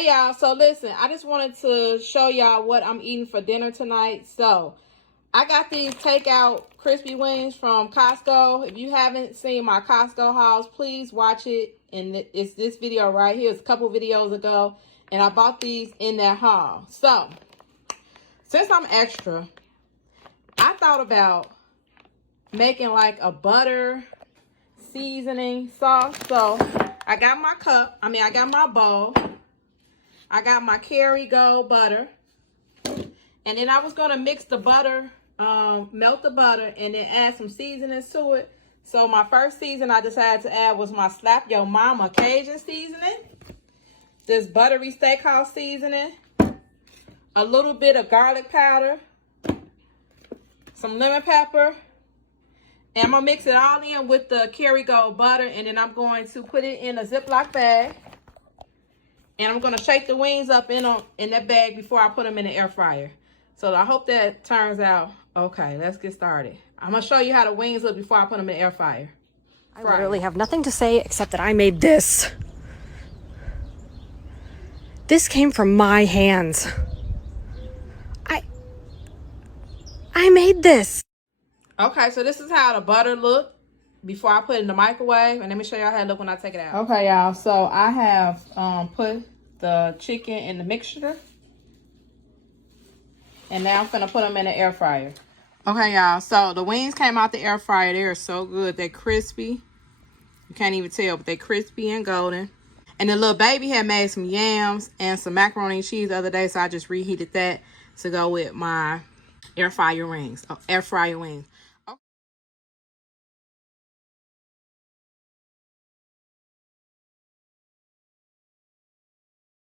Hey y'all, so listen, I just wanted to show y'all what I'm eating for dinner tonight. So I got these takeout crispy wings from Costco. If you haven't seen my Costco hauls, please watch it. And it's this video right here. It's a couple videos ago. And I bought these in that haul. So since I'm extra, I thought about making like a butter seasoning sauce. So I got my cup. I got my bowl. I got my Kerrygold butter. And then I was going to mix the butter, melt the butter, and then add some seasonings to it. So my first season I decided to add was my Slap Your Mama Cajun seasoning. This Buttery steakhouse seasoning. A little bit of garlic powder. Some lemon pepper. And I'm going to mix it all in with the Kerrygold butter. And then I'm going to put it in a Ziploc bag. And I'm going to shake the wings up in that bag before I put them in the air fryer. So I hope that turns out okay. Let's get started. I'm going to show you how the wings look before I put them in the air fryer. I literally have nothing to say except that I made this. This came from my hands. I made this. Okay, so this is how the butter looked before I put it in the microwave. And let me show y'all how it look when I take it out. Okay, y'all. So I have put the chicken in the mixture. And now I'm going to put them in the air fryer. Okay, y'all. So the wings came out the air fryer. They are so good. They're crispy. You can't even tell, but they're crispy and golden. And the little baby had made some yams and some macaroni and cheese the other day. So I just reheated that to go with my air fryer wings.